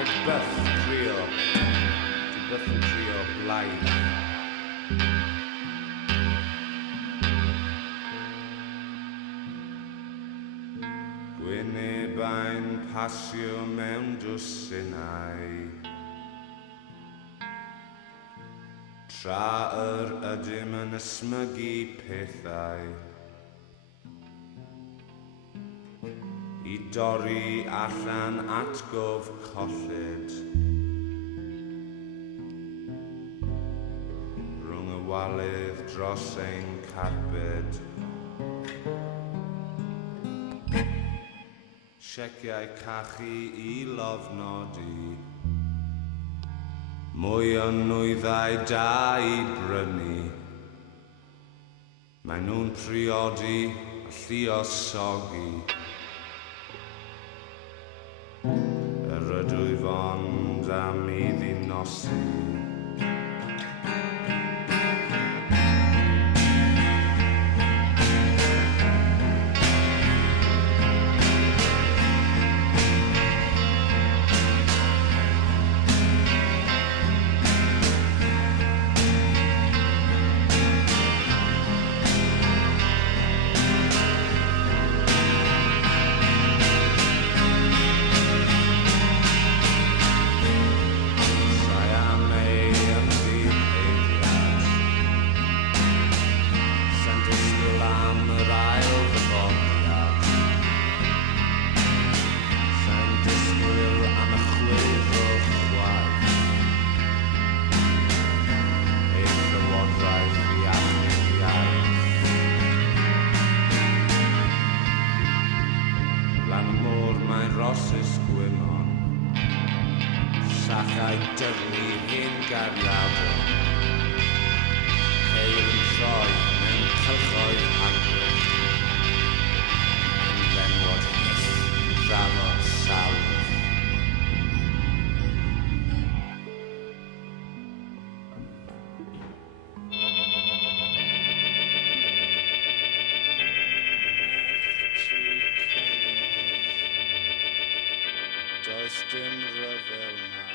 Rhaid byth drio, ti byth yn drio blaid. Gwynebau'n pasio mewn dwsinau, tra yr ydym yn ysmygu pethau, I dorri allan atgof colled rhwng y walydd dros ein carbed. Sieciau cachu I lofnodi, mwy o nwyddau da I brynu. Maen nhw'n priodi a lluosogi. Yr ydw I fond am I ddinosi. Rosys gwymon, sachau dyrnu hyn gariadol, ceir yn troi mewn cylchoedd agwedd, yn fenwod hyll, drafod sawd. Does dim rhyfel na